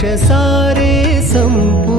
दोष सारे संपूर्ण